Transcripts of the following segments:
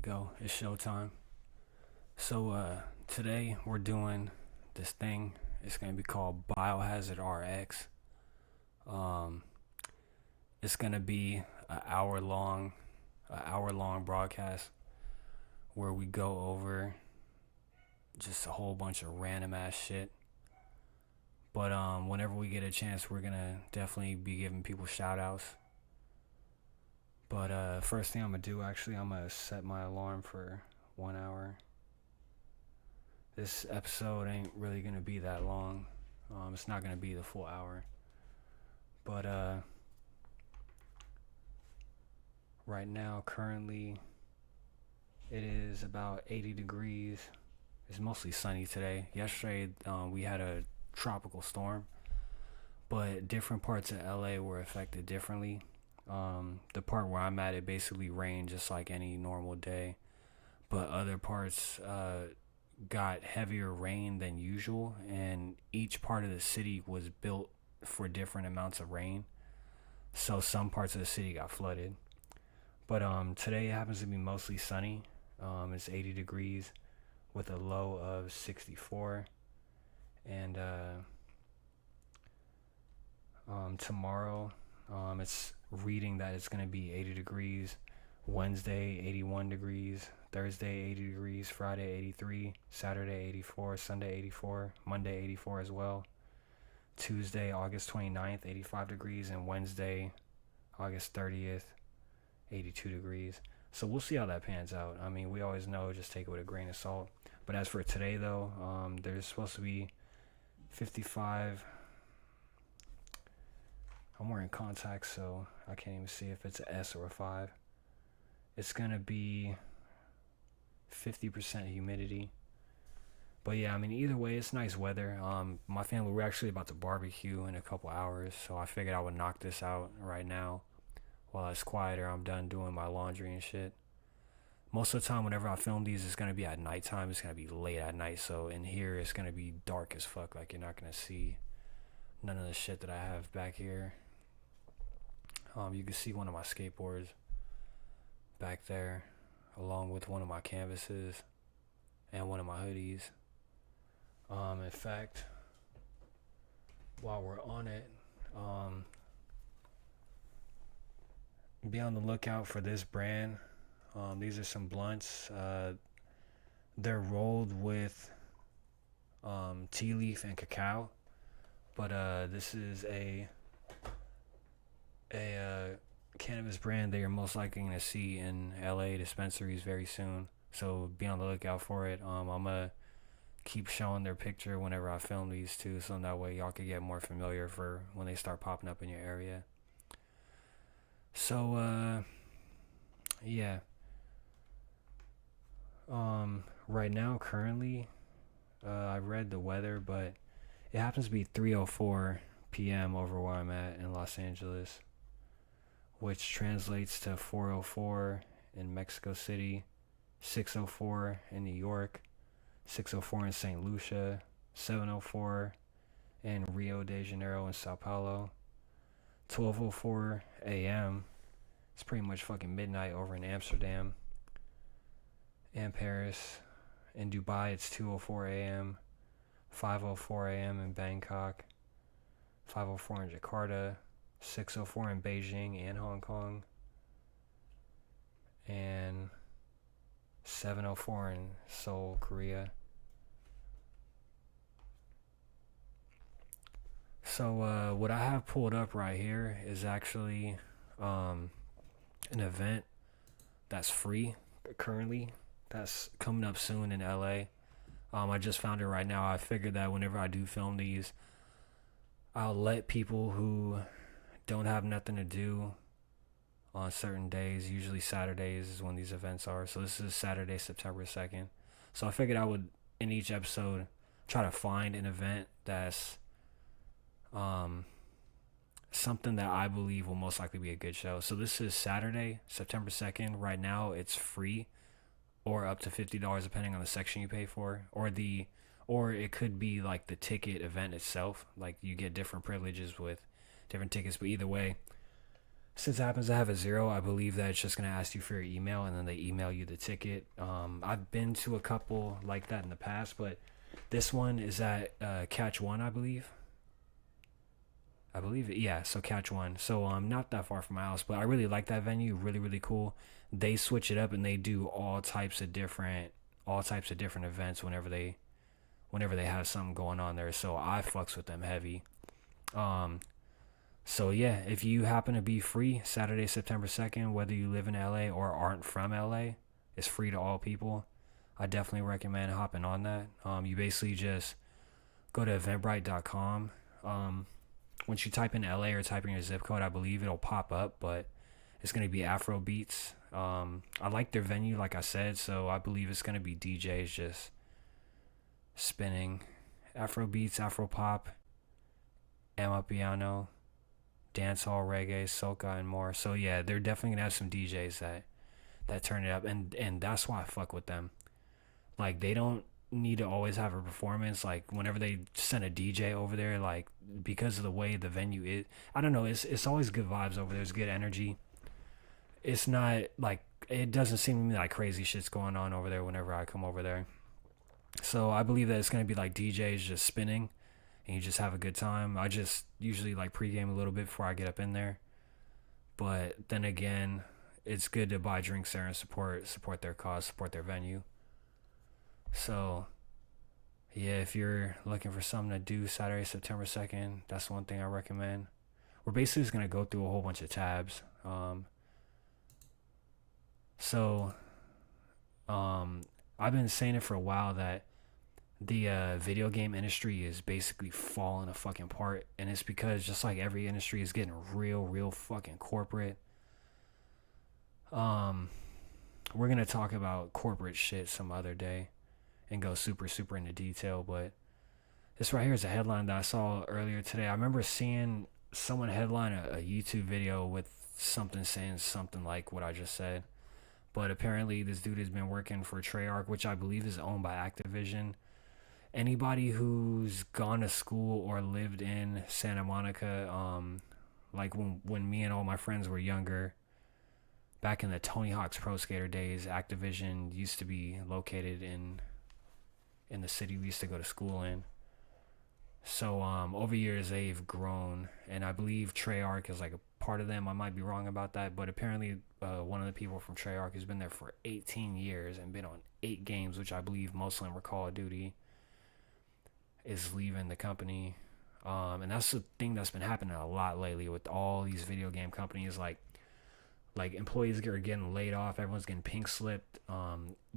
we go. It's showtime. So today we're doing this thing. It's gonna be called Biohazard RX. Um, it's gonna be an hour long broadcast where we go over just a whole bunch of random ass shit. But whenever we get a chance, we're gonna definitely be giving people shout outs. But first thing I'm gonna do, actually, I'm gonna set my alarm for 1 hour. This episode ain't really gonna be that long. It's not gonna be the full hour. But right now, currently, it is about 80 degrees. It's mostly sunny today. Yesterday, we had a tropical storm, but different parts of LA were affected differently. The part where I'm at, it basically rained just like any normal day, but other parts got heavier rain than usual, and each part of the city was built for different amounts of rain. So some parts of the city got flooded. But today it happens to be mostly sunny. It's 80 degrees with a low of 64, and tomorrow it's reading that it's going to be 80 degrees. Wednesday 81 degrees, Thursday 80 degrees, Friday 83, Saturday 84, Sunday 84, Monday 84 as well. Tuesday August 29th 85 degrees, and Wednesday August 30th 82 degrees. So we'll see how that pans out. I mean, we always know, just take it with a grain of salt. But as for today though, there's supposed to be 55. I'm wearing contacts, so I can't even see if it's an S or a 5. It's gonna be 50% humidity. But yeah, I mean, either way, it's nice weather. My family, we're actually about to barbecue in a couple hours, so I figured I would knock this out right now while it's quieter. I'm done doing my laundry and shit. Most of the time, whenever I film these, it's gonna be at nighttime. It's gonna be late at night, so in here it's gonna be dark as fuck. Like, you're not gonna see none of the shit that I have back here. You can see one of my skateboards back there, along with one of my canvases and one of my hoodies. In fact, while we're on it, be on the lookout for this brand. These are some blunts. They're rolled with tea leaf and cacao, but this is a cannabis brand that you're most likely going to see in LA dispensaries very soon. So be on the lookout for it. I'm gonna keep showing their picture whenever I film these too, so that way y'all can get more familiar for when they start popping up in your area. So yeah. Right now, currently, I read the weather, but it happens to be 3:04 p.m. over where I'm at in Los Angeles, which translates to 4:04 in Mexico City, 6:04 in New York, 6:04 in St. Lucia, 7:04 in Rio de Janeiro and Sao Paulo, 12:04 a.m. It's pretty much fucking midnight over in Amsterdam and Paris. In Dubai, it's 2:04 a.m., 5:04 a.m. in Bangkok, 5:04 in Jakarta, 6:04 in Beijing and Hong Kong, and 7:04 in Seoul, Korea. So what I have pulled up right here is actually an event that's free currently, that's coming up soon in LA. I just found it right now. I figured that whenever I do film these, I'll let people who don't have nothing to do on certain days. Usually Saturdays is when these events are. So this is Saturday, September 2nd. So I figured I would, in each episode, try to find an event that's something that I believe will most likely be a good show. So this is Saturday, September 2nd. Right now it's free, or up to $50 depending on the section you pay for, or it could be like the ticket event itself. Like, you get different privileges with different tickets, but either way, Since it happens to have a zero, I believe that it's just gonna ask you for your email, and then they email you the ticket. I've been to a couple like that in the past, but this one is at Catch One, I believe. I believe it. Yeah, so Catch One. So not that far from my house, but I really like that venue. Really, really cool. They switch it up and they do all types of different events whenever they have something going on there. So I fucks with them heavy. Um, so yeah, if you happen to be free Saturday, September 2nd, whether you live in LA or aren't from LA, it's free to all people. I definitely recommend hopping on that. You basically just go to eventbrite.com. Once you type in LA or type in your zip code, I believe it'll pop up, but it's going to be Afro Beats. I like their venue, like I said, so I believe it's going to be DJs just spinning Afro beats, Afro pop, Amapiano, dancehall, reggae, soca, and more. So yeah, they're definitely gonna have some DJs that turn it up, and that's why I fuck with them. Like they don't need to always have a performance. Like whenever they send a DJ over there, like because of the way the venue is, I don't know. It's always good vibes over there. It's good energy. It's not like it doesn't seem to me like crazy shit's going on over there whenever I come over there. So I believe that it's gonna be like DJs just spinning, and you just have a good time. I just usually like pregame a little bit before I get up in there. But then again, it's good to buy drinks there and support their cause, support their venue. So yeah, if you're looking for something to do Saturday, September 2nd, that's one thing I recommend. We're basically just gonna go through a whole bunch of tabs. So I've been saying it for a while that the video game industry is basically falling a fucking apart, and it's because just like every industry is getting real fucking corporate. Um, we're gonna talk about corporate shit some other day and go super into detail, but this right here is a headline that I saw earlier today. I remember seeing someone headline a YouTube video with something saying something like what I just said. But apparently, this dude has been working for Treyarch, which I believe is owned by Activision. Anybody who's gone to school or lived in Santa Monica, like when me and all my friends were younger, back in the Tony Hawk's Pro Skater days, Activision used to be located in the city we used to go to school in. So over years they've grown, and I believe Treyarch is like a part of them. I might be wrong about that, but apparently one of the people from Treyarch has been there for 18 years and been on 8 games, which I believe most of them were Call of Duty, is leaving the company. And that's the thing that's been happening a lot lately with all these video game companies. Like employees are getting laid off, everyone's getting pink slipped.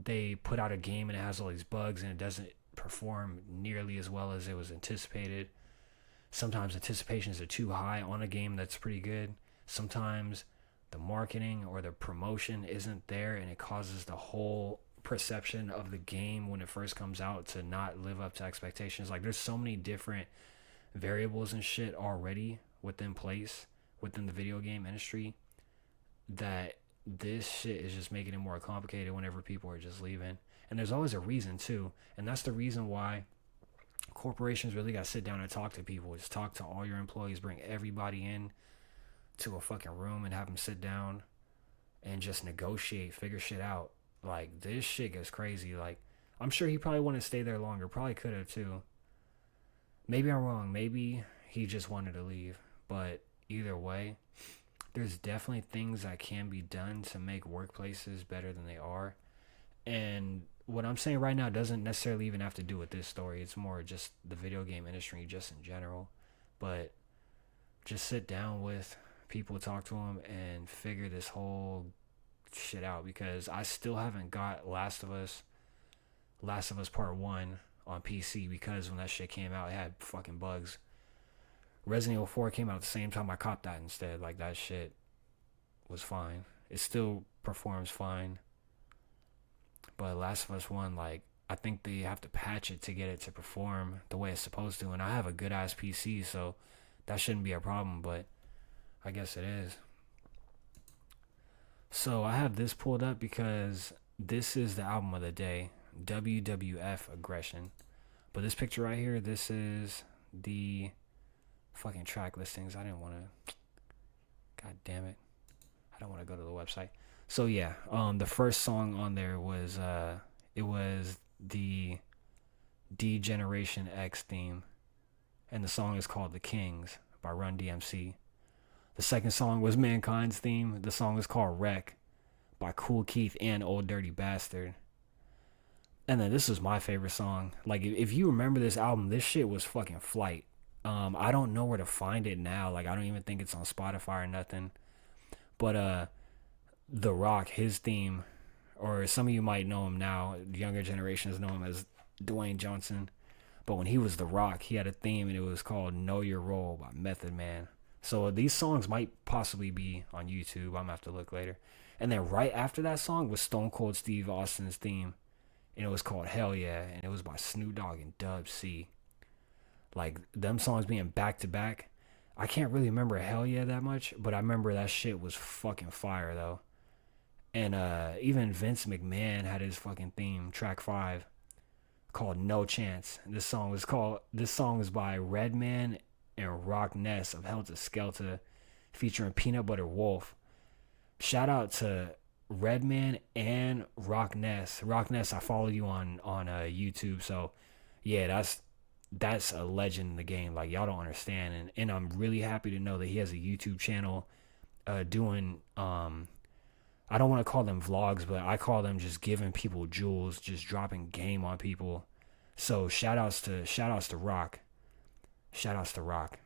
They put out a game and it has all these bugs and it doesn't perform nearly as well as it was anticipated. Sometimes anticipations are too high on a game that's pretty good. Sometimes the marketing or the promotion isn't there and it causes the whole perception of the game when it first comes out to not live up to expectations. Like there's so many different variables and shit already within place within the video game industry that this shit is just making it more complicated whenever people are just leaving. And there's always a reason too, and that's the reason why corporations really got to sit down and talk to people. Just talk to all your employees, bring everybody in to a fucking room and have them sit down and just negotiate, figure shit out. Like this shit gets crazy. Like I'm sure he probably wanted to stay there longer, probably could have too. Maybe I'm wrong, maybe he just wanted to leave, but either way, there's definitely things that can be done to make workplaces better than they are. And what I'm saying right now doesn't necessarily even have to do with this story. It's more just the video game industry just in general. But just sit down with people, talk to them, and figure this whole shit out, because I still haven't got Last of Us Part 1 on PC, because when that shit came out, it had fucking bugs. Resident Evil 4 came out at the same time. I copped that instead. Like, that shit was fine. It still performs fine. But Last of Us 1, like, I think they have to patch it to get it to perform the way it's supposed to. And I have a good ass PC, so that shouldn't be a problem, but I guess it is. So I have this pulled up because this is the album of the day, WWF Aggression. But this picture right here, this is the fucking track listings. I didn't want to. God damn it. don't want to go to the website. So yeah, the first song on there was it was the D Generation X theme, and the song is called "The Kings" by Run DMC. The second song was Mankind's theme. The song is called "Wreck" by Kool Keith and Old Dirty Bastard. And then this was my favorite song. Like if you remember this album, this shit was fucking flight. I don't know where to find it now. Like I don't even think it's on Spotify or nothing. But The Rock, his theme, or some of you might know him now. Younger generations know him as Dwayne Johnson. But when he was The Rock, he had a theme and it was called "Know Your Role" by Method Man. So these songs might possibly be on YouTube. I'm gonna have to look later. And then right after that song was Stone Cold Steve Austin's theme, and it was called "Hell Yeah," and it was by Snoop Dogg and Dub C. Like them songs being back to back. I can't really remember "Hell Yeah" that much, but I remember that shit was fucking fire though. And even Vince McMahon had his fucking theme, track 5, called "No Chance." This song is by Redman and Rock Ness of Helter Skelter, featuring Peanut Butter Wolf. Shout out to Redman and Rock Ness. Rock Ness, I follow you on YouTube, so yeah, that's a legend in the game. Like y'all don't understand, and I'm really happy to know that he has a YouTube channel doing I don't want to call them vlogs, but I call them just giving people jewels, just dropping game on people. So shout outs to Rock. Shout outs to Rock.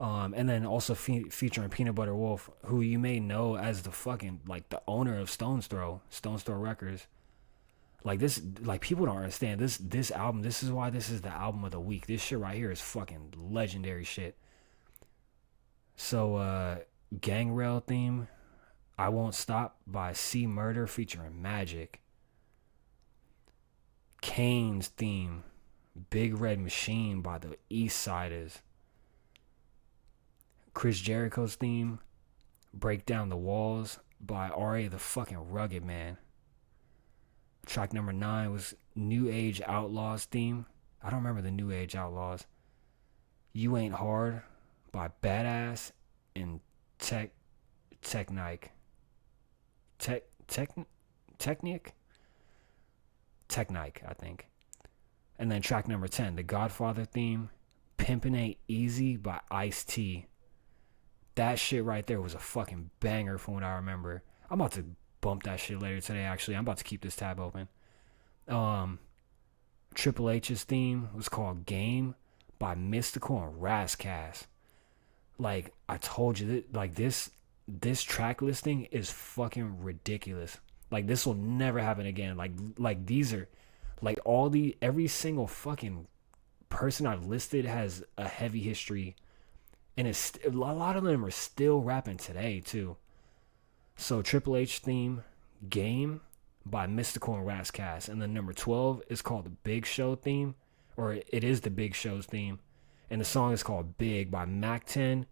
And then also featuring Peanut Butter Wolf, who you may know as the fucking like the owner of Stone's Throw Records. Like this, like people don't understand this album. This is why this is the album of the week. This shit right here is fucking legendary shit. So Gang Rail theme, "I Won't Stop" by C Murder featuring Magic. Kane's theme, "Big Red Machine" by the East Siders. Chris Jericho's theme, "Break Down the Walls" by R.A. the fucking Rugged Man. Track number 9 was New Age Outlaws theme. I don't remember the New Age Outlaws. "You Ain't Hard" by Badass and Technique. Technique, I think. And then track number 10, The Godfather theme, "Pimpin' Ain't Easy" by Ice-T. That shit right there was a fucking banger from what I remember. I'm about to bump that shit later today, actually. I'm about to keep this tab open. Triple H's theme was called "Game" by Mystical and Rascass. Like, I told you, that, like, this track listing is fucking ridiculous. Like, this will never happen again. Like these are, like, every single fucking person I've listed has a heavy history, and a lot of them are still rapping today too. So Triple H theme, "Game" by Mystical and Rascass, and then number 12 is called the Big Show theme, or it is the Big Show's theme, and the song is called "Big" by Mac 10,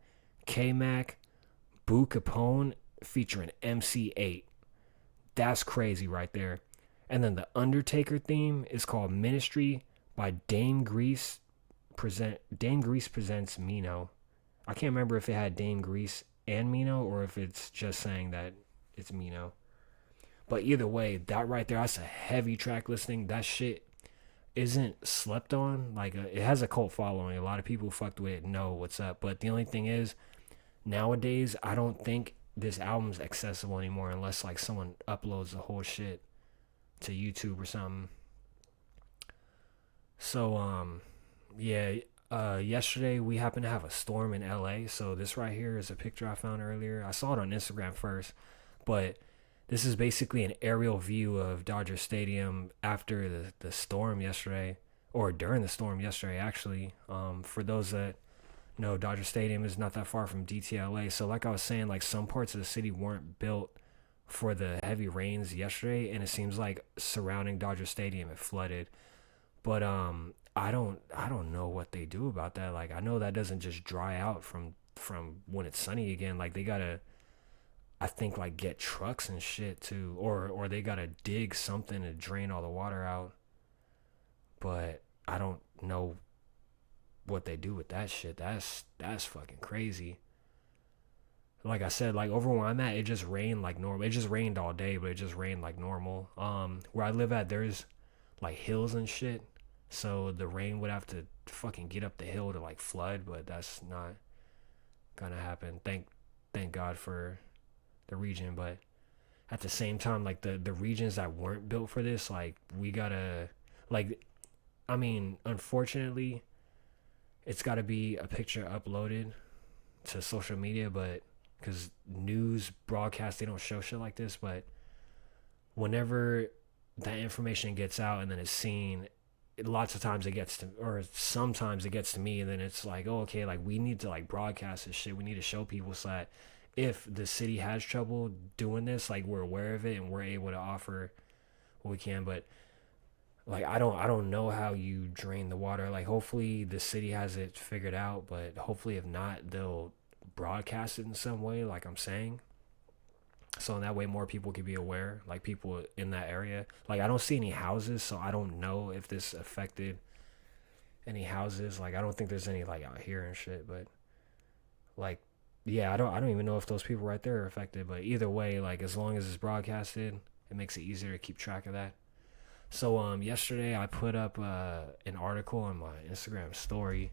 K Mac, Boo Capone featuring MC8. That's crazy right there. And then the Undertaker theme is called "Ministry" by Dame Grease presents Mino. I can't remember if it had Dame Grease and Mino or if it's just saying that it's Mino. But either way, that right there, that's a heavy track listing. That shit isn't slept on. Like, it has a cult following. A lot of people fucked with it, know what's up. But the only thing is, nowadays, I don't think this album's accessible anymore unless, like, someone uploads the whole shit to YouTube or something. So, yesterday we happened to have a storm in LA. So this right here is a picture I found earlier. I saw it on Instagram first, but this is basically an aerial view of Dodger Stadium after the storm yesterday, or during the storm yesterday, actually. For those that know, Dodger Stadium is not that far from DTLA. So like I was saying, like some parts of the city weren't built for the heavy rains yesterday, and it seems like surrounding Dodger Stadium it flooded. But I don't know what they do about that. Like, I know that doesn't just dry out from when it's sunny again. Like, they gotta, I think, like, get trucks and shit too, or they gotta dig something to drain all the water out. But I don't know what they do with that shit. That's fucking crazy. like I said, like over where I'm at, it just rained like normal. It just rained all day, but it just rained like normal. Where I live at, there's like hills and shit, so the rain would have to fucking get up the hill to like flood, but that's not gonna happen. Thank God for the region, but at the same time, like the regions that weren't built for this, like we gotta, like, I mean, unfortunately, it's got to be a picture uploaded to social media, but because news broadcasts, they don't show shit like this, but whenever that information gets out and then it's seen, lots of times it gets to, or sometimes it gets to me, and then it's like, oh, okay, like we need to like broadcast this shit. We need to show people so that if the city has trouble doing this, like we're aware of it and we're able to offer what we can. But like I don't know how you drain the water. Like hopefully the city has it figured out, but hopefully if not, they'll broadcast it in some way, like I'm saying, so in that way more people can be aware, like people in that area. Like I don't see any houses, so I don't know if this affected any houses. Like I don't think there's any like out here and shit, but like yeah, I don't even know if those people right there are affected, but either way, like as long as it's broadcasted, it makes it easier to keep track of that. So yesterday I put up an article on my Instagram story,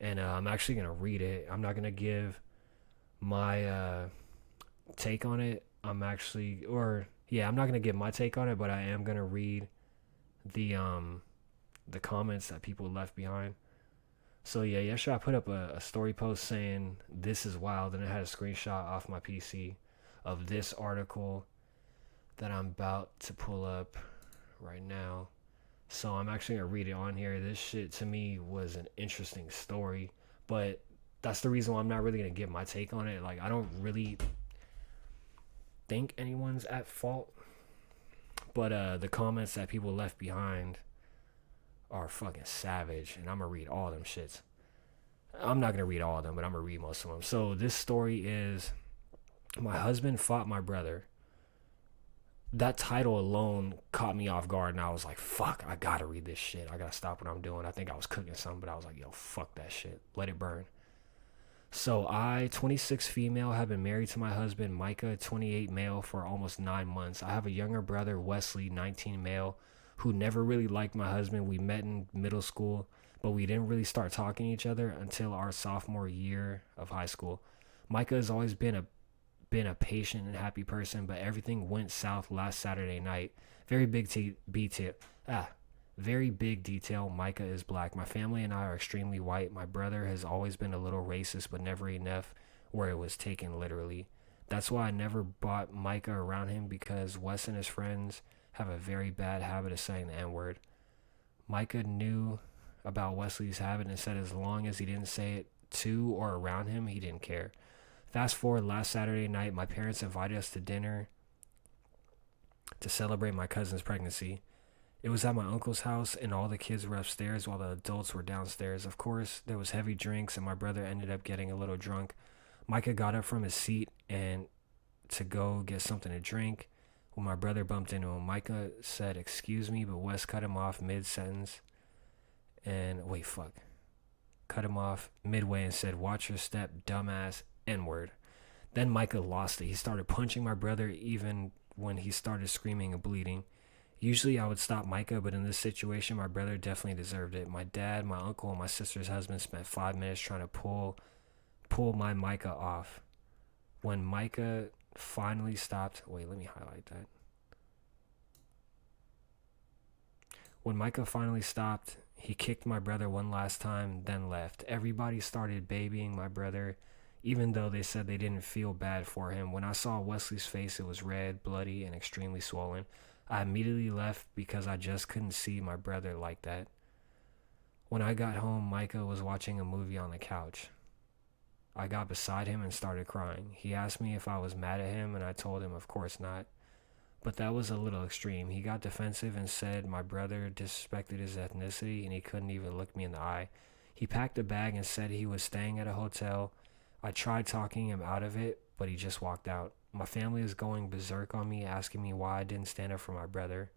and I'm actually gonna read it. I'm not gonna give my take on it. I'm not gonna give my take on it, but I am gonna read the comments that people left behind. So yeah, yesterday I put up a story post saying this is wild, and it had a screenshot off my PC of this article that I'm about to pull up right now. So I'm actually gonna read it on here. This shit to me was an interesting story, but that's the reason why I'm not really gonna give my take on it. Like I don't really think anyone's at fault, but the comments that people left behind are fucking savage, and I'm gonna read all them shits. I'm not gonna read all of them, but I'm gonna read most of them. So this story is, my husband fought my brother. That title alone caught me off guard, and I was like, fuck, I gotta read this shit. I gotta stop what I'm doing. I think I was cooking something, but I was like, yo, fuck that shit. Let it burn. So I, 26 female, have been married to my husband, Micah, 28 male, for almost 9 months. I have a younger brother, Wesley, 19 male, who never really liked my husband. We met in middle school, but we didn't really start talking to each other until our sophomore year of high school. Micah has always been a patient and happy person, but everything went south last Saturday night. Very big very big detail. Micah is black. My family and I are extremely white. My brother has always been a little racist, but never enough where it was taken literally. That's why I never brought Micah around him, because Wes and his friends have a very bad habit of saying the N-word. Micah knew about Wesley's habit and said as long as he didn't say it to or around him, he didn't care. Fast forward last Saturday night, my parents invited us to dinner to celebrate my cousin's pregnancy. It was at my uncle's house, and all the kids were upstairs while the adults were downstairs. Of course, there was heavy drinks, and my brother ended up getting a little drunk. Micah got up from his seat and to go get something to drink when my brother bumped into him. Micah said, "Excuse me," but Wes cut him off mid-sentence and, cut him off midway and said, "Watch your step, dumbass N-word." Then Micah lost it. He started punching my brother even when he started screaming and bleeding. Usually I would stop Micah, but in this situation, my brother definitely deserved it. My dad, my uncle, and my sister's husband spent 5 minutes trying to pull my Micah off. When Micah finally stopped, let me highlight that. When Micah finally stopped, he kicked my brother one last time, then left. Everybody started babying my brother, even though they said they didn't feel bad for him. When I saw Wesley's face, it was red, bloody, and extremely swollen. I immediately left because I just couldn't see my brother like that. When I got home, Micah was watching a movie on the couch. I got beside him and started crying. He asked me if I was mad at him, and I told him of course not. But that was a little extreme. He got defensive and said my brother disrespected his ethnicity and he couldn't even look me in the eye. He packed a bag and said he was staying at a hotel. I tried talking him out of it, but he just walked out. My family is going berserk on me, asking me why I didn't stand up for my brother.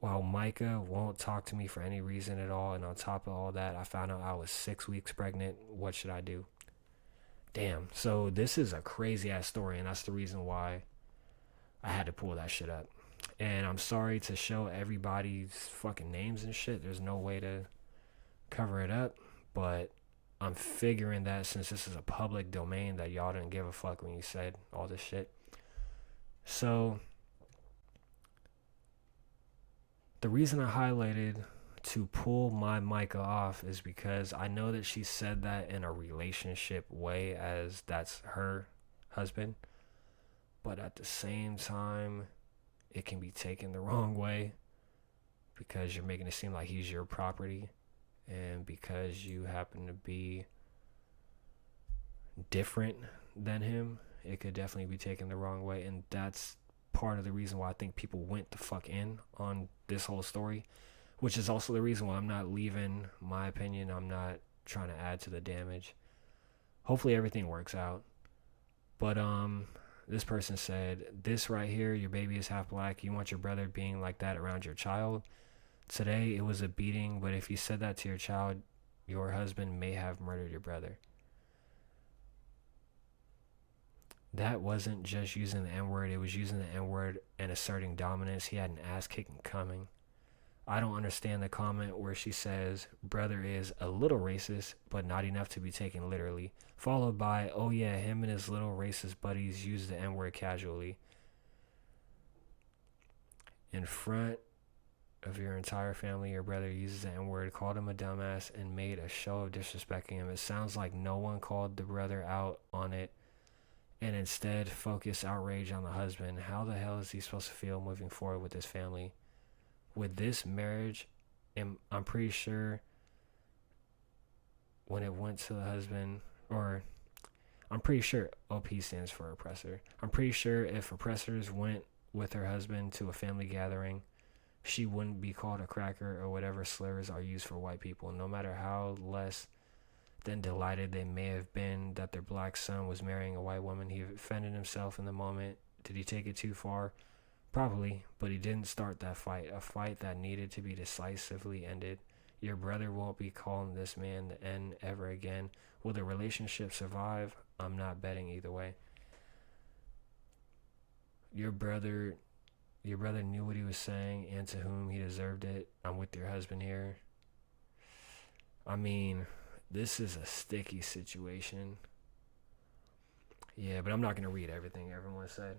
While Micah won't talk to me for any reason at all, and on top of all that, I found out I was 6 weeks pregnant. What should I do? Damn. So this is a crazy ass story, and that's the reason why I had to pull that shit up. And I'm sorry to show everybody's fucking names and shit. There's no way to cover it up, but I'm figuring that since this is a public domain that y'all didn't give a fuck when you said all this shit. So the reason I highlighted to pull my Micah off is because I know that she said that in a relationship way, as that's her husband, but at the same time it can be taken the wrong way because you're making it seem like he's your property, and because you happen to be different than him, it could definitely be taken the wrong way. And that's part of the reason why I think people went the fuck in on this whole story, which is also the reason why I'm not leaving my opinion. I'm not trying to add to the damage. Hopefully everything works out. But this person said, this right here, your baby is half black. You want your brother being like that around your child? Today it was a beating, but if you said that to your child, your husband may have murdered your brother. That wasn't just using the N-word, it was using the N-word and asserting dominance. He had an ass kicking coming. I don't understand the comment where she says brother is a little racist, but not enough to be taken literally. Followed by, oh yeah, him and his little racist buddies use the N-word casually. In front of your entire family, your brother uses the N-word, called him a dumbass, and made a show of disrespecting him. It sounds like no one called the brother out on it and instead focus outrage on the husband. How the hell is he supposed to feel moving forward with his family? With this marriage, and I'm pretty sure when it went to the husband, or I'm pretty sure OP stands for oppressor. I'm pretty sure if oppressors went with her husband to a family gathering, she wouldn't be called a cracker or whatever slurs are used for white people. No matter how less than delighted they may have been that their black son was marrying a white woman, he offended himself in the moment. Did he take it too far? Probably, but he didn't start that fight, a fight that needed to be decisively ended. Your brother won't be calling this man the N ever again. Will the relationship survive? I'm not betting either way. Your brother knew what he was saying and to whom he deserved it. I'm with your husband here. I mean, this is a sticky situation. Yeah, but I'm not going to read everything everyone said.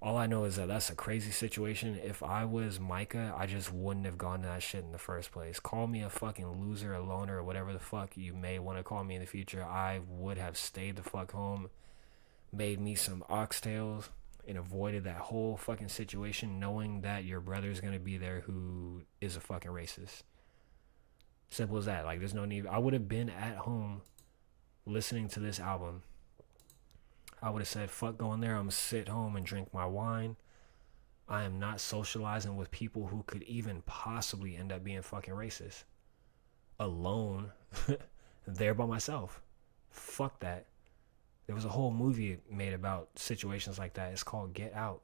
All I know is that that's a crazy situation. If I was Micah, I just wouldn't have gone to that shit in the first place. Call me a fucking loser, a loner, or whatever the fuck you may want to call me in the future. I would have stayed the fuck home, made me some oxtails, and avoided that whole fucking situation knowing that your brother's going to be there who is a fucking racist. Simple as that. Like, there's no need. I would have been at home listening to this album. I would have said, fuck going there. I'm going to sit home and drink my wine. I am not socializing with people who could even possibly end up being fucking racist. Alone. There by myself. Fuck that. There was a whole movie made about situations like that. It's called Get Out.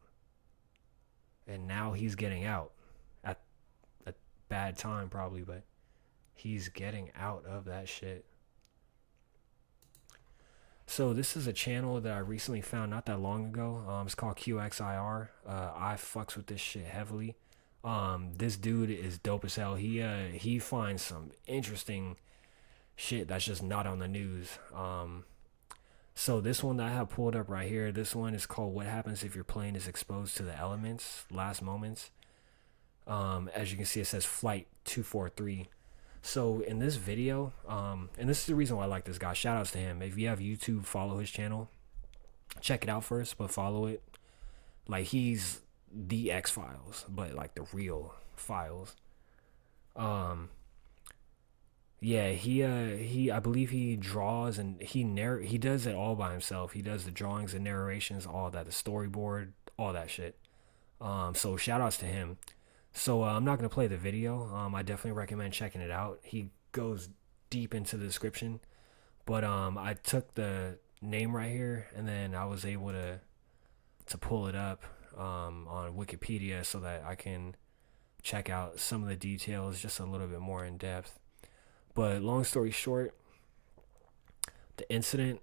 And now he's getting out. At a bad time probably, but he's getting out of that shit. So this is a channel that I recently found not that long ago. It's called Qxir. I fucks with this shit heavily. This dude is dope as hell. He finds some interesting shit that's just not on the news. So this one that I have pulled up right here, this one is called What Happens If Your Plane is Exposed to the Elements, Last Moments. As you can see, it says Flight 243. So in this video, and this is the reason why I like this guy. Shout outs to him. If you have YouTube, follow his channel. Check it out first, but follow it. Like, he's the X-Files, but like the real files. Yeah, he I believe he draws and he does it all by himself. He does the drawings and narrations, all that, the storyboard, all that shit. So shout outs to him. So I'm not going to play the video. I definitely recommend checking it out. He goes deep into the description. But I took the name right here, and then I was able to pull it up on Wikipedia so that I can check out some of the details just a little bit more in depth. But long story short, the incident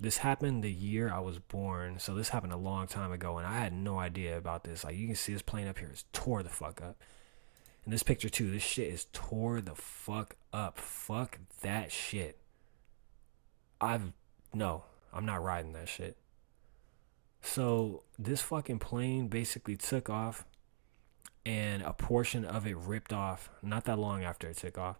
This happened the year I was born, so this happened a long time ago, and I had no idea about this. Like, you can see this plane up here is tore the fuck up. And this picture too, this shit is tore the fuck up. Fuck that shit. No, I'm not riding that shit. So this fucking plane basically took off, and a portion of it ripped off not that long after it took off.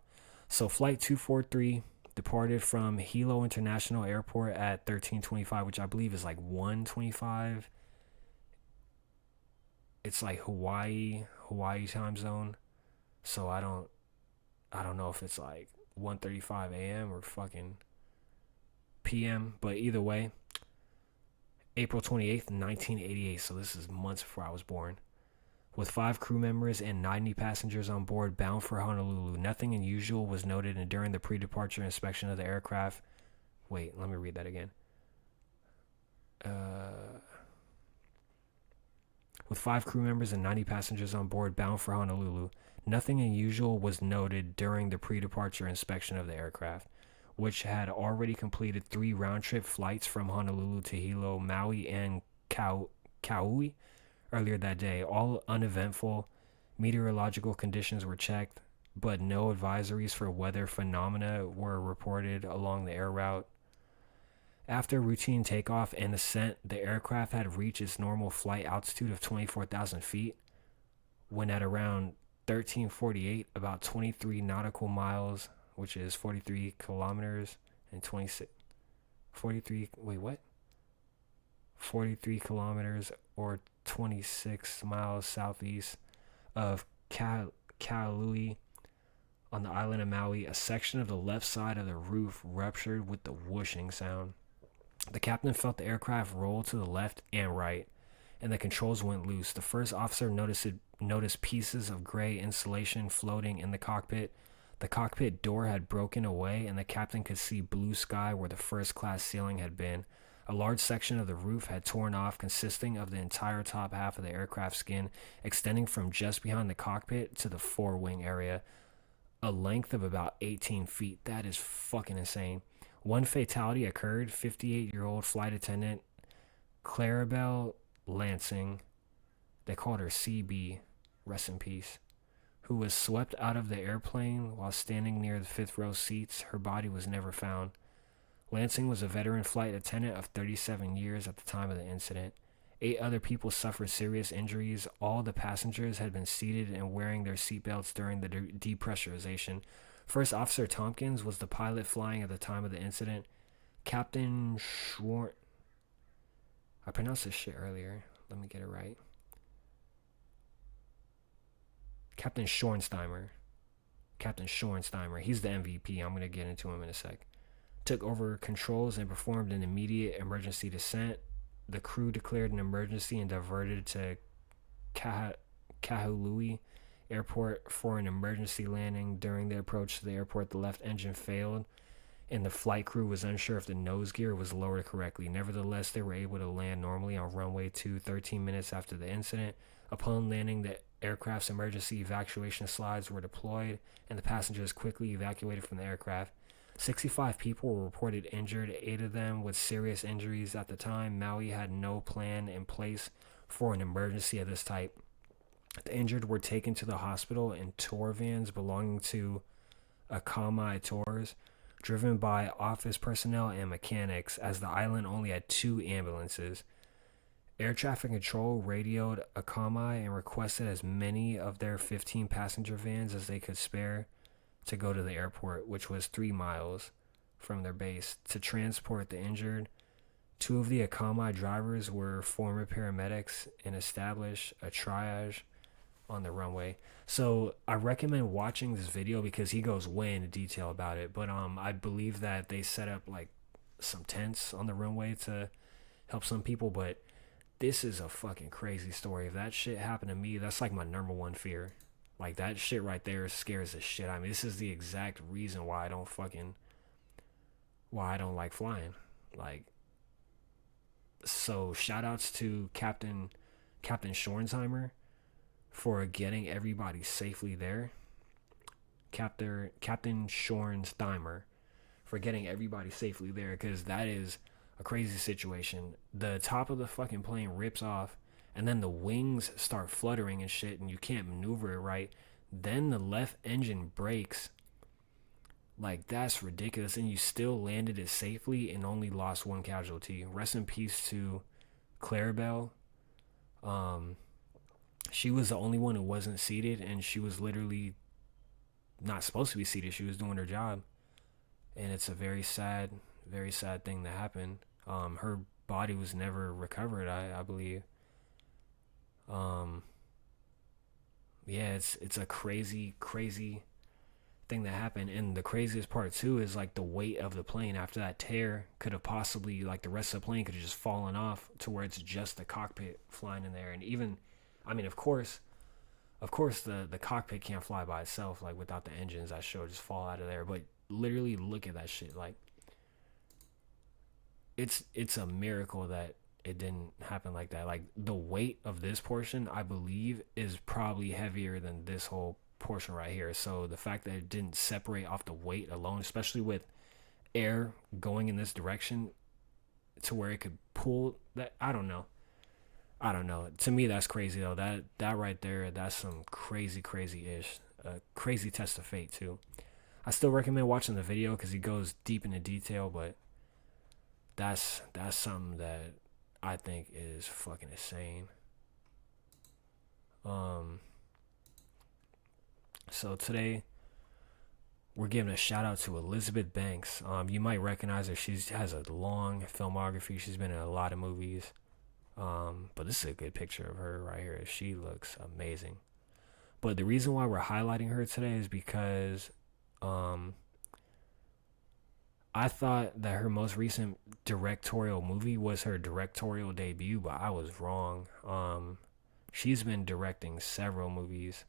So flight 243 departed from Hilo International Airport at 13:25, which I believe is like 1:25. It's like Hawaii time zone. So I don't know if it's like 1:35 a.m. or fucking p.m. But either way, April 28th, 1988. So this is months before I was born. With 5 crew members and 90 passengers on board bound for Honolulu. Nothing unusual was noted during the pre-departure inspection of the aircraft. Wait, let me read that again. With 5 crew members and 90 passengers on board bound for Honolulu. Nothing unusual was noted during the pre-departure inspection of the aircraft, which had already completed 3 round-trip flights from Honolulu to Hilo, Maui, and Kauai earlier that day. All uneventful meteorological conditions were checked, but no advisories for weather phenomena were reported along the air route. After routine takeoff and ascent, the aircraft had reached its normal flight altitude of 24,000 feet when at around 13:48, about 23 nautical miles, which is 43 kilometers and 26 43 wait what 43 kilometers or 26 miles southeast of Kailui on the island of Maui, a section of the left side of the roof ruptured with the whooshing sound. The captain felt the aircraft roll to the left and right, and the controls went loose. The first officer noticed pieces of gray insulation floating in the cockpit. The cockpit door had broken away, and the captain could see blue sky where the first class ceiling had been. A large section of the roof had torn off, consisting of the entire top half of the aircraft skin, extending from just behind the cockpit to the forewing area, a length of about 18 feet. That is fucking insane. One fatality occurred. 58-year-old flight attendant Clarabelle Lansing, they called her CB, rest in peace, who was swept out of the airplane while standing near the 5th row seats. Her body was never found. Lansing was a veteran flight attendant of 37 years at the time of the incident. 8 other people suffered serious injuries. All the passengers had been seated and wearing their seatbelts during the depressurization. First Officer Tompkins was the pilot flying at the time of the incident. Captain Schwartz, I pronounced this shit earlier. Let me get it right. Captain Schornsteimer. He's the MVP. I'm going to get into him in a sec. Took over controls and performed an immediate emergency descent. The crew declared an emergency and diverted to Kahului Airport for an emergency landing. During the approach to the airport, the left engine failed, and the flight crew was unsure if the nose gear was lowered correctly. Nevertheless, they were able to land normally on runway 2 13 minutes after the incident. Upon landing, the aircraft's emergency evacuation slides were deployed, and the passengers quickly evacuated from the aircraft. 65 people were reported injured, 8 of them with serious injuries. At the time, Maui had no plan in place for an emergency of this type. The injured were taken to the hospital in tour vans belonging to Akamai Tours, driven by office personnel and mechanics, as the island only had 2 ambulances. Air traffic control radioed Akamai and requested as many of their 15 passenger vans as they could spare to go to the airport, which was 3 miles from their base, to transport the injured. 2 of the Akamai drivers were former paramedics and established a triage on the runway. So I recommend watching this video because he goes way into detail about it. But I believe that they set up like some tents on the runway to help some people. But this is a fucking crazy story. If that shit happened to me, that's like my number one fear. Like, that shit right there scares the shit out of me. This is the exact reason why I don't like flying. Like, so shout outs to Captain Schornsheimer for getting everybody safely there. Captain Schornsteimer for getting everybody safely there, because that is a crazy situation. The top of the fucking plane rips off, and then the wings start fluttering and shit, and you can't maneuver it right. Then the left engine breaks. Like, that's ridiculous, and you still landed it safely and only lost one casualty. Rest in peace to Clarabelle. Um, she was the only one who wasn't seated, and she was literally not supposed to be seated. She was doing her job, and it's a very sad thing that happened. Her body was never recovered, I believe. Um, yeah, it's a crazy thing that happened, and the craziest part too is like the weight of the plane after that tear could have possibly, like, the rest of the plane could have just fallen off to where it's just the cockpit flying in there. And even, I mean, of course the cockpit can't fly by itself, like without the engines. That show just fall out of there. But literally look at that shit. Like, it's a miracle that it didn't happen like that. Like, the weight of this portion, I believe, is probably heavier than this whole portion right here. So the fact that it didn't separate off the weight alone, especially with air going in this direction to where it could pull that, I don't know. To me, that's crazy though. That right there, that's some crazy ish, crazy test of fate too. I still recommend watching the video because he goes deep into detail, but that's something that I think is fucking insane. Um, so today we're giving a shout out to Elizabeth Banks. You might recognize her. She has a long filmography. She's been in a lot of movies. But this is a good picture of her right here. She looks amazing. But the reason why we're highlighting her today is because um, I thought that her most recent directorial movie was her directorial debut, but I was wrong. She's been directing several movies,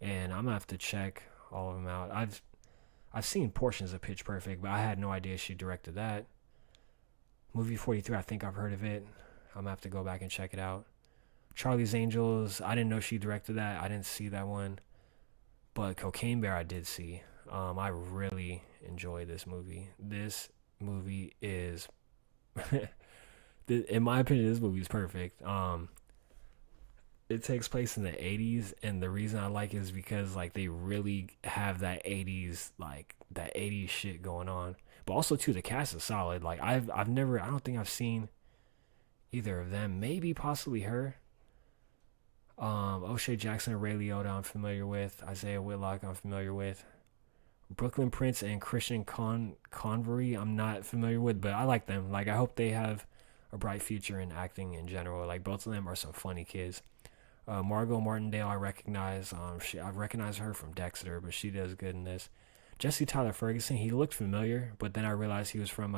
and I'm gonna have to check all of them out. I've seen portions of Pitch Perfect, but I had no idea she directed that. Movie 43, I think I've heard of it. I'm gonna have to go back and check it out. Charlie's Angels, I didn't know she directed that. I didn't see that one. But Cocaine Bear I did see. I really enjoyed this movie. This movie is, in my opinion, this movie is perfect. It takes place in the 80s, and the reason I like it is because, like, they really have that 80s, like, that 80s shit going on. But also too, the cast is solid. Like, I've never, I don't think I've seen either of them. Maybe possibly her. O'Shea Jackson and Ray Liotta I'm familiar with. Isaiah Whitlock I'm familiar with. Brooklyn Prince and Christian Convery I'm not familiar with, but I like them. Like, I hope they have a bright future in acting in general. Like, both of them are some funny kids. Margot Martindale I recognize. I recognize her from Dexter, but she does good in this. Jesse Tyler Ferguson, he looked familiar, but then I realized he was from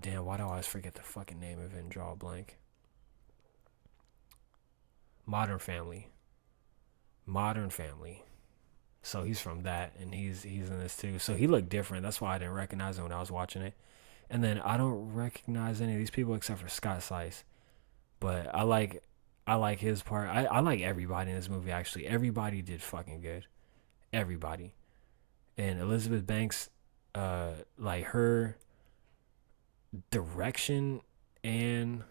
damn, why do I always forget the fucking name of it and draw a blank? Modern Family. Modern Family. So he's from that, and he's in this too. So he looked different. That's why I didn't recognize him when I was watching it. And then I don't recognize any of these people except for Scott Seiss. But I like his part. I like everybody in this movie, actually. Everybody did fucking good. Everybody. And Elizabeth Banks, like, her direction and,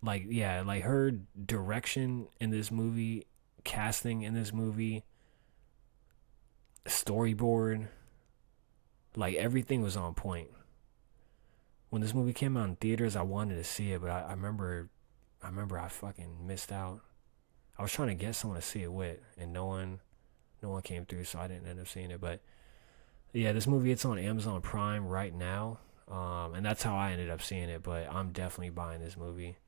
like, yeah, like, her direction in this movie, casting in this movie, storyboard, like, everything was on point. When this movie came out in theaters, I wanted to see it, but I remember I fucking missed out. I was trying to get someone to see it with, and no one came through, so I didn't end up seeing it. But yeah, this movie, it's on Amazon Prime right now, and that's how I ended up seeing it. But I'm definitely buying this movie.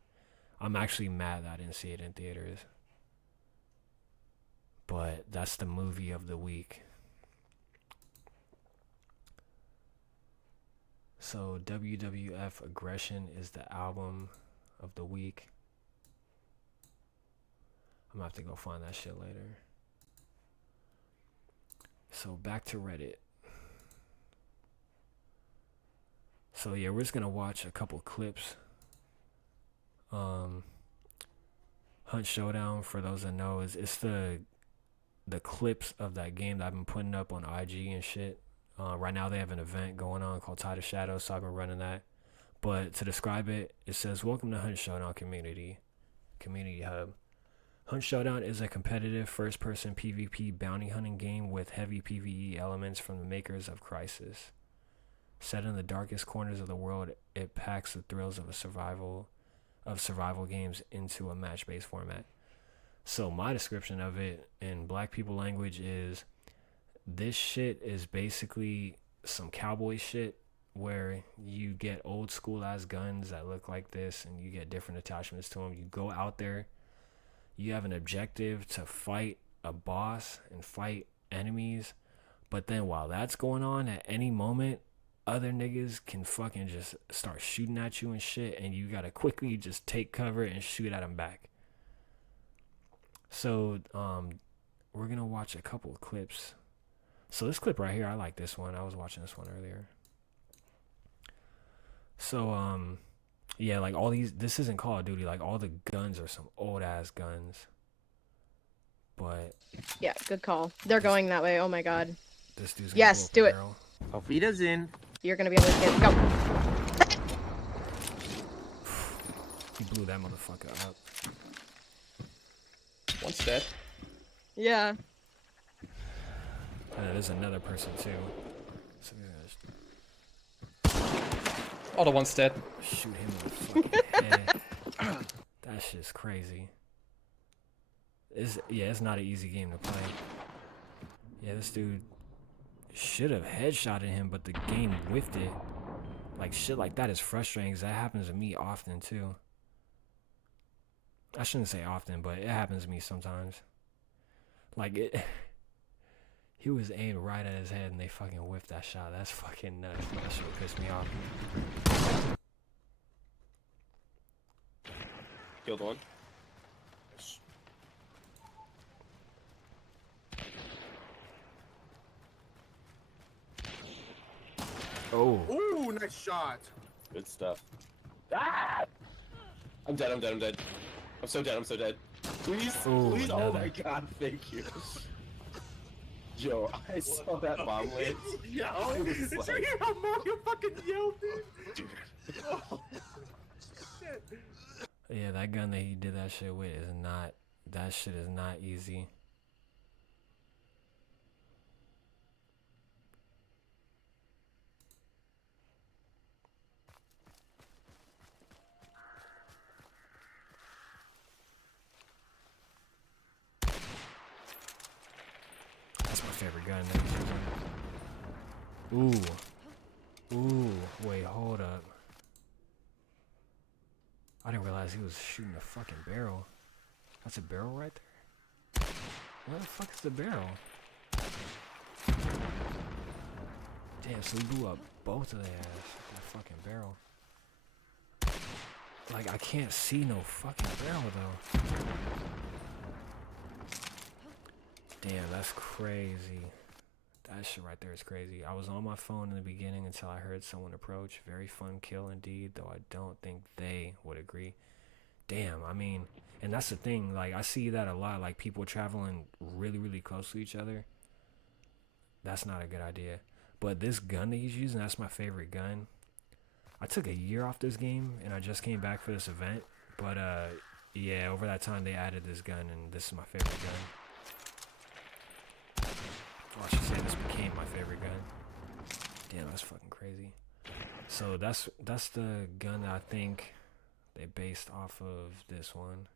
I'm actually mad that I didn't see it in theaters. But that's the movie of the week. So WWF Aggression is the album of the week. I'm gonna have to go find that shit later. So back to Reddit. So yeah, we're just gonna watch a couple clips. Hunt Showdown, for those that know, it's the clips of that game that I've been putting up on IG and shit. Right now they have an event going on called Tide of Shadows, so I've been running that. But to describe it, it says, "Welcome to Hunt Showdown Community Hub. Hunt Showdown is a competitive first-person PvP bounty hunting game with heavy PvE elements from the makers of Crysis. Set in the darkest corners of the world, it packs the thrills of survival games into a match-based format." So my description of it in black people language is, this shit is basically some cowboy shit where you get old school ass guns that look like this and you get different attachments to them. You go out there, you have an objective to fight a boss and fight enemies, but then while that's going on, at any moment other niggas can fucking just start shooting at you and shit, and you gotta quickly just take cover and shoot at them back. So we're gonna watch a couple of clips. So this clip right here, I like this one. I was watching this one earlier. So yeah, like all these, this isn't Call of Duty, like all the guns are some old ass guns. But yeah, good call. They're going that way. Oh my god. This dude's gonna yes, do it. Auf Wiedersehen. You're gonna be able to get go. He blew that motherfucker up. One's dead. Yeah. And there's another person too. So Oh, the one's dead. Shoot him in the fucking head. That shit's crazy. It's not an easy game to play. Yeah, this dude should have headshotted him, but the game whiffed it. Like, shit like that is frustrating because that happens to me often too. I shouldn't say often, but it happens to me sometimes. Like, he was aimed right at his head and they fucking whiffed that shot. That's fucking nuts. That shit pissed me off. Killed one. Oh. Ooh, nice shot. Good stuff. Ah! I'm dead. I'm so dead. Please, Ooh, please. another. Oh my god, thank you. Yo, I saw that bomb land. Yo, was did like- you hear how Mario fucking yelled, dude? Oh, shit. Yeah, that gun that he did that shit with is not, that shit is not easy. That's my favorite gun. Ooh, wait, hold up. I didn't realize he was shooting a fucking barrel. That's a barrel right there? Where the fuck is the barrel? Damn, so he blew up both of their ass with that fucking barrel. Like, I can't see no fucking barrel though. Damn, that's crazy. That shit right there is crazy. I was on my phone in the beginning until I heard someone approach. Very fun kill indeed, though I don't think they would agree. Damn, I mean, and that's the thing. Like, I see that a lot. Like, people traveling really, really close to each other. That's not a good idea. But this gun that he's using, that's my favorite gun. I took a year off this game, and I just came back for this event. But, yeah, over that time, they added this gun, and this is my favorite gun. Well, I should say this became my favorite gun. Damn, that's fucking crazy. So that's the gun that I think they based off of this one.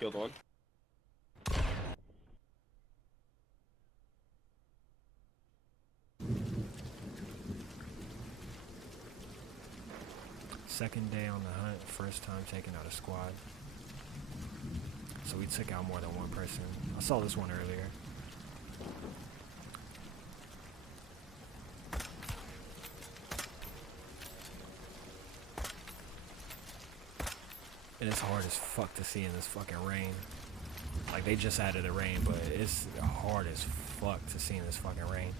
Killed one. Second day on the hunt, first time taking out a squad. So we took out more than one person. I saw this one earlier. And it's hard as fuck to see in this fucking rain. Like, they just added the rain, but it's hard as fuck to see in this fucking rain.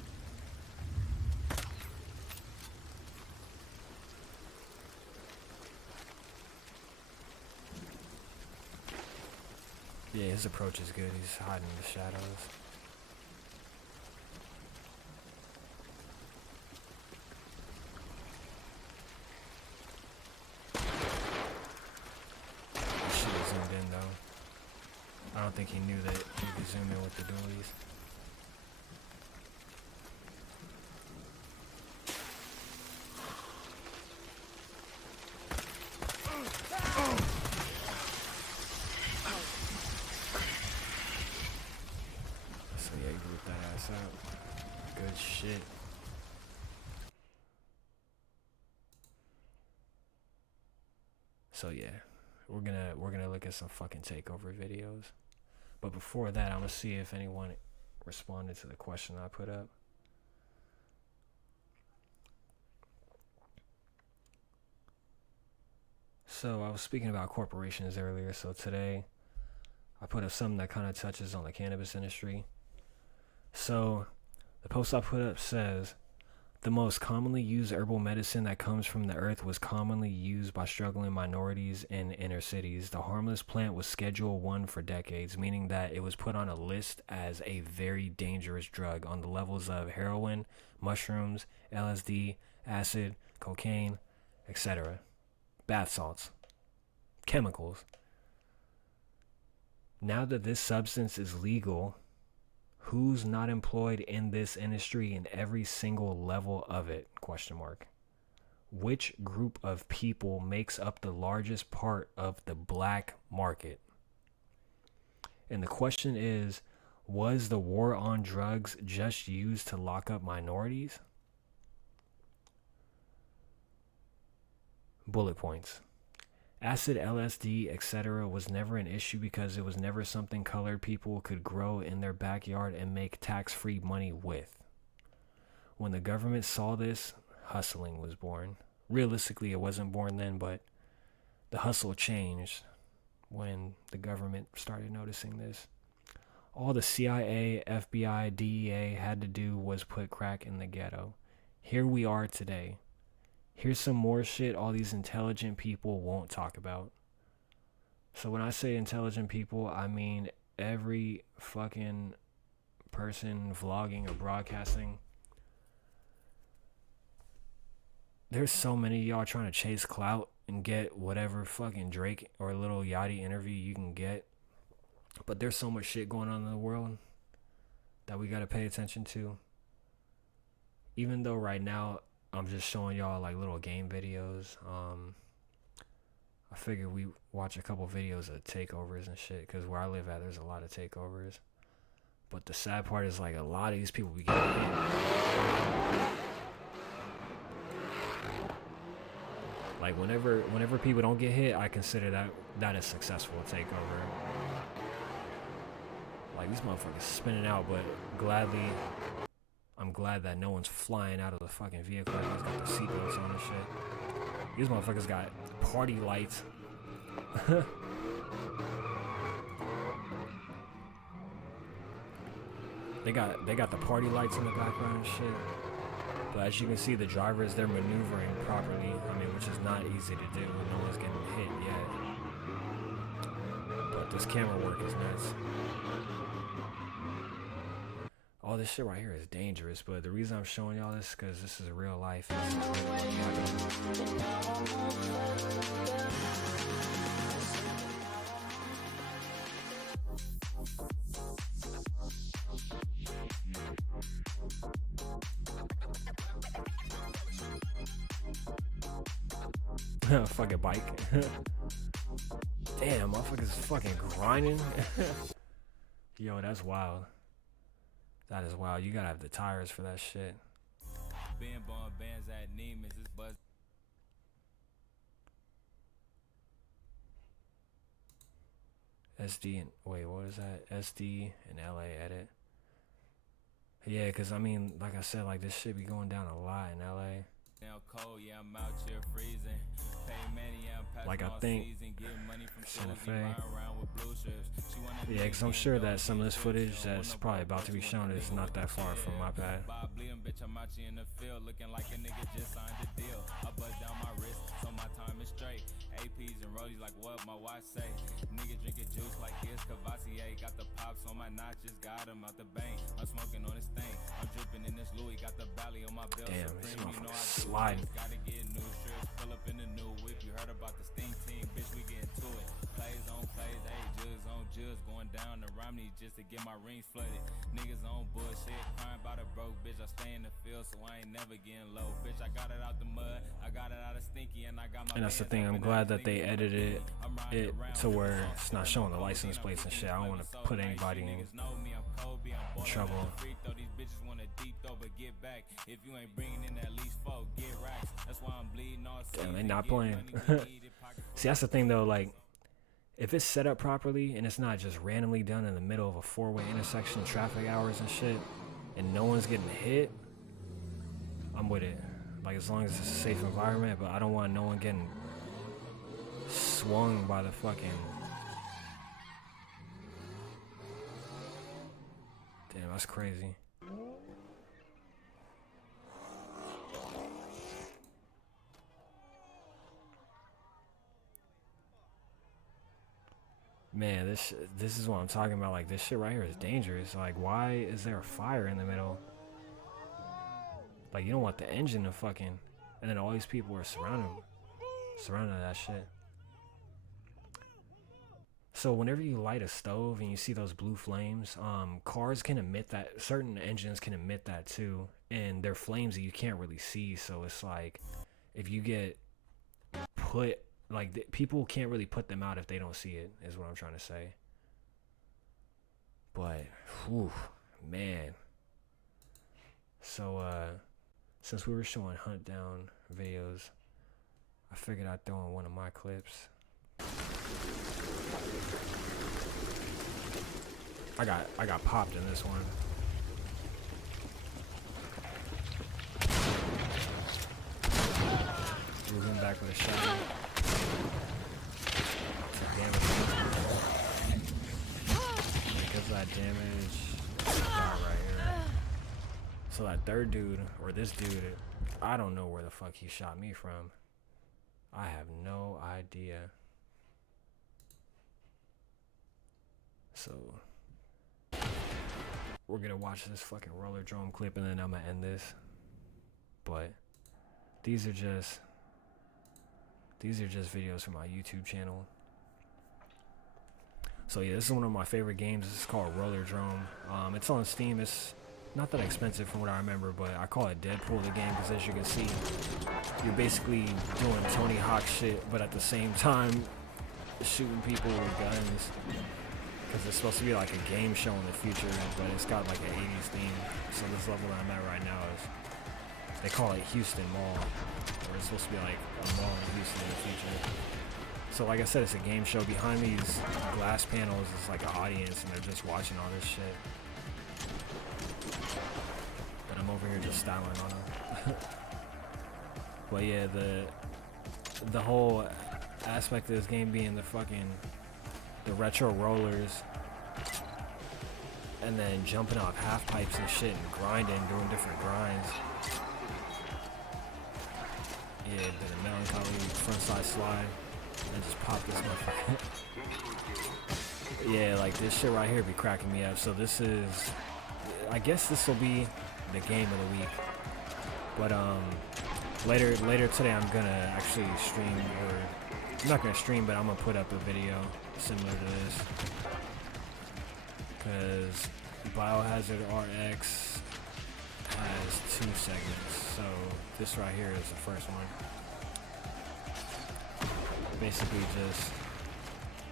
Yeah, his approach is good. He's hiding in the shadows. think he knew that he could zoom in with the dualies. So yeah, you group that ass out. Good shit. So yeah, we're gonna look at some fucking takeover videos. But before that, I'm gonna see if anyone responded to the question I put up. So I was speaking about corporations earlier, so today I put up something that kind of touches on the cannabis industry. So the post I put up says, the most commonly used herbal medicine that comes from the earth was commonly used by struggling minorities in inner cities. The harmless plant was Schedule 1 for decades, meaning that it was put on a list as a very dangerous drug on the levels of heroin, mushrooms, LSD, acid, cocaine, etc. Bath salts, chemicals. Now that this substance is legal, who's not employed in this industry in every single level of it? Question mark. Which group of people makes up the largest part of the black market? And the question is, was the war on drugs just used to lock up minorities? Bullet points. Acid, LSD, etc. was never an issue because it was never something colored people could grow in their backyard and make tax-free money with. When the government saw this, hustling was born. Realistically, it wasn't born then, but the hustle changed when the government started noticing this. All the CIA, FBI, DEA had to do was put crack in the ghetto. Here we are today. Here's some more shit all these intelligent people won't talk about. So when I say intelligent people, I mean every fucking person vlogging or broadcasting. There's so many of y'all trying to chase clout and get whatever fucking Drake or Lil Yachty interview you can get. But there's so much shit going on in the world that we gotta pay attention to. Even though right now I'm just showing y'all like little game videos. I figured we watch a couple videos of takeovers and shit, because where I live at, there's a lot of takeovers. But the sad part is like a lot of these people be getting hit. Like whenever people don't get hit, I consider that a successful takeover. Like these motherfuckers spinning out, but I'm glad that no one's flying out of the fucking vehicle. Everyone's got the seatbelts on and shit. These motherfuckers got party lights. They got the party lights in the background and shit. But as you can see, the drivers, they're maneuvering properly. I mean, which is not easy to do when no one's getting hit yet. But this camera work is nuts. All this shit right here is dangerous, but the reason I'm showing y'all this is because this is real life. Fucking bike. Damn, motherfuckers fucking grinding. Yo, that's wild. That is wild. You gotta have the tires for that shit. SD and wait, what is that? SD and LA edit. Yeah, cause I mean, like I said, like this shit be going down a lot in LA. Like I think Santa Fe. Yeah, because I'm sure that some of this footage that's probably about to be shown is not that far from my pad. APs and rollies like what my watch say. Nigga drinking juice like his Cavassier. Got the pops on my notches, got him out the bank. I'm smoking on this thing. I'm dripping in this Louis, got the belly on my belt. Damn, this motherfucker's sliding. Gotta get new strips, pull up in the new whip. You heard about the Sting team, bitch, we get to it. Plays on plays, hey, jugs on judge going down to Romney just to get my rings flooded. Niggas on bullshit, crying about a broke bitch. I stay in the field, so I ain't never getting low. Bitch, I got it out the mud, I got it out of stinky, and I got my. And that's the thing. I'm glad that they edited it to where it's not showing the license plates and shit. I don't want to put anybody in trouble. Damn, they not playing. See, that's the thing though. Like, if it's set up properly and it's not just randomly done in the middle of a four-way intersection, traffic hours and shit, and no one's getting hit, I'm with it. Like, as long as it's a safe environment, but I don't want no one getting swung by the fucking. Damn, that's crazy. Man, this is what I'm talking about. Like, this shit right here is dangerous. Like, why is there a fire in the middle? Like, you don't want the engine to fucking... And then all these people are surrounding that shit. So whenever you light a stove and you see those blue flames, cars can emit that. Certain engines can emit that too. And they're flames that you can't really see. So it's like, if you get put... Like, people can't really put them out if they don't see it, is what I'm trying to say. But, whew, man. So, since we were showing Hunt Down videos, I figured I'd throw in one of my clips. I got popped in this one. Moving back with a shot. Because of that damage right here. So that third dude, or this dude, I don't know where the fuck he shot me from. I have no idea. So we're gonna watch this fucking roller drone clip and then I'm gonna end this. But these are just videos from my YouTube channel. So yeah, this is one of my favorite games. This is called Roller Drone. It's on Steam. It's not that expensive from what I remember, but I call it Deadpool the game because as you can see, you're basically doing Tony Hawk shit, but at the same time shooting people with guns. Because it's supposed to be like a game show in the future, but it's got like an 80s theme. So this level that I'm at right now is, they call it Houston Mall, or it's supposed to be like a mall in Houston in the future. So like I said, it's a game show. Behind these glass panels is like an audience and they're just watching all this shit. But I'm over here just styling on them. But yeah, the whole aspect of this game being the retro rollers and then jumping off half pipes and shit and grinding, doing different grinds. Yeah, did a melancholy frontside slide and just pop this motherfucker. Yeah, like this shit right here be cracking me up. So this is, I guess this will be the game of the week. But later today I'm gonna actually stream, or I'm not gonna stream, but I'm gonna put up a video similar to this. Cause Biohazard RX has 2 segments. So this right here is the first one. Basically just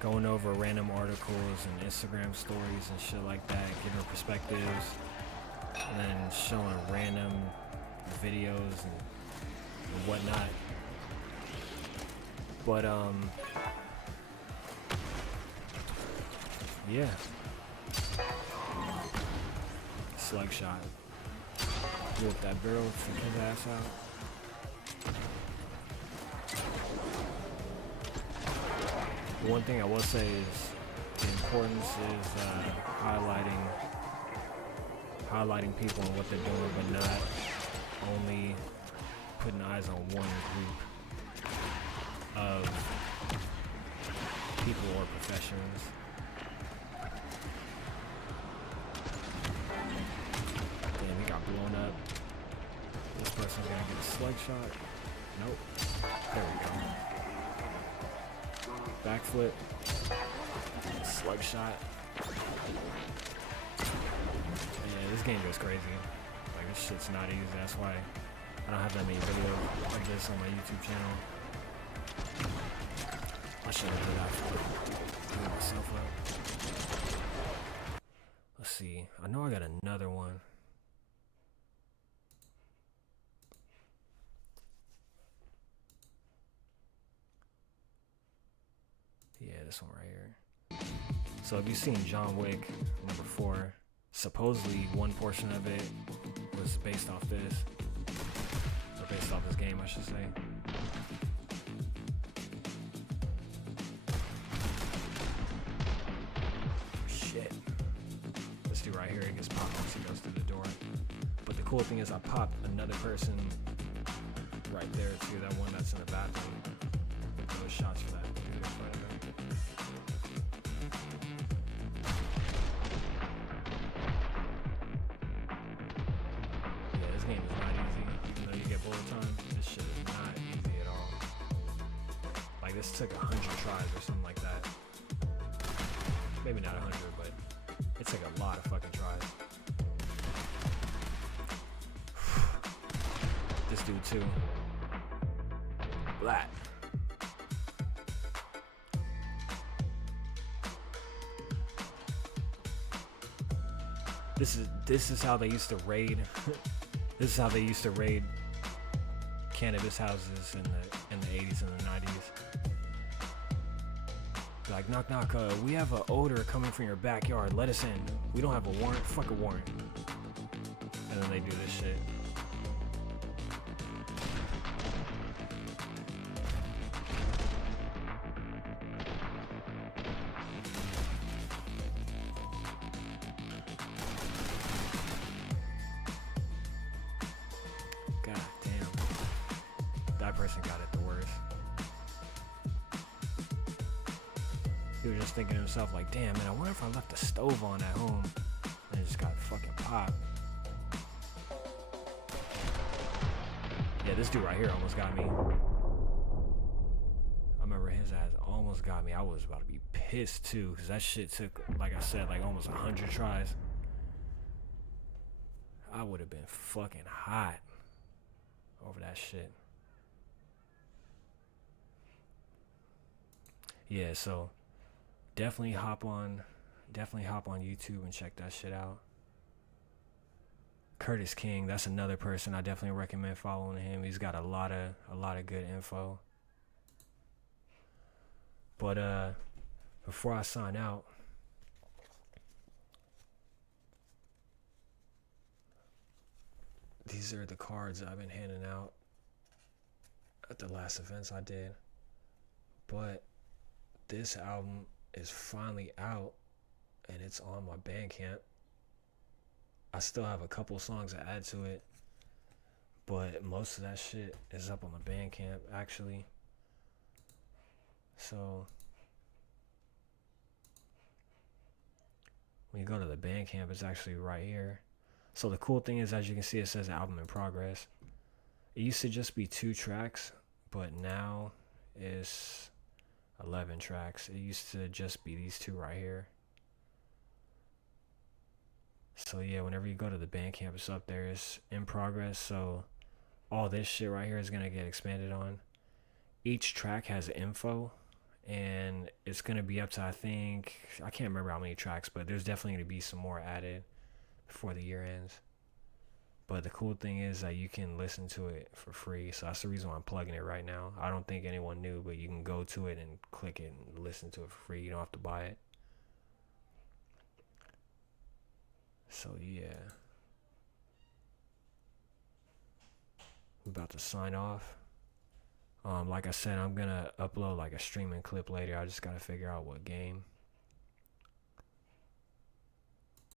going over random articles and Instagram stories and shit like that, giving perspectives, and then showing random videos and whatnot. But yeah, slug shot. Whoop that barrel, took his ass out. One thing I will say is the importance is highlighting people and what they're doing, but not only putting eyes on one group of people or professions. Damn, he got blown up. This person's gonna get a slug shot. Nope. There we go. Backflip. Slug shot. Yeah, this game goes crazy. Like, this shit's not easy. That's why I don't have that many videos of this on my YouTube channel. I should have done that for myself up. Let's see. I know I got another one. Yeah, this one right here. So if you've seen John Wick #4, supposedly one portion of it was based off this. Or based off this game, I should say. Shit. This dude right here, he gets popped once he goes through the door. But the cool thing is I popped another person right there too, that one that's in the bathroom. Those shots for that dude in front of him. Yeah, this game is not easy. Even though you get bullet time, this shit is not easy at all. Like, this took 100 tries or something like that. Maybe not 100, but it took a lot of fucking tries. This dude too. Black. This is how they used to raid. This is how they used to raid cannabis houses in the 80s and the 90s. Like, knock knock, we have an odor coming from your backyard. Let us in. We don't have a warrant. Fuck a warrant. And then they do this shit. God damn. That person got it the worst. He was just thinking to himself like, damn man, I wonder if I left the stove on at home. And it just got fucking popped. Yeah, this dude right here almost got me. I remember his ass almost got me. I was about to be pissed too, because that shit took, like I said, like almost 100 tries. I would have been fucking hot over that shit. Yeah, so definitely hop on YouTube and check that shit out. Curtis King, that's another person I definitely recommend following him. He's got a lot of good info. But before I sign out, these are the cards I've been handing out at the last events I did. But this album is finally out and it's on my Bandcamp. I still have a couple songs to add to it, but most of that shit is up on the Bandcamp actually. So when you go to the Bandcamp, it's actually right here. So the cool thing is, as you can see, it says album in progress. It used to just be 2 tracks, but now it's 11 tracks. It used to just be these 2 right here. So yeah, whenever you go to the Bandcamp, it's up there. It's in progress. So all this shit right here is gonna get expanded on. Each track has info, and it's gonna be up to, I can't remember how many tracks, but there's definitely gonna be some more added before the year ends. But the cool thing is that you can listen to it for free. So that's the reason why I'm plugging it right now. I don't think anyone knew, but you can go to it and click it and listen to it for free. You don't have to buy it. So yeah, we're about to sign off. Like I said, I'm gonna upload like a streaming clip later. I just gotta figure out what game.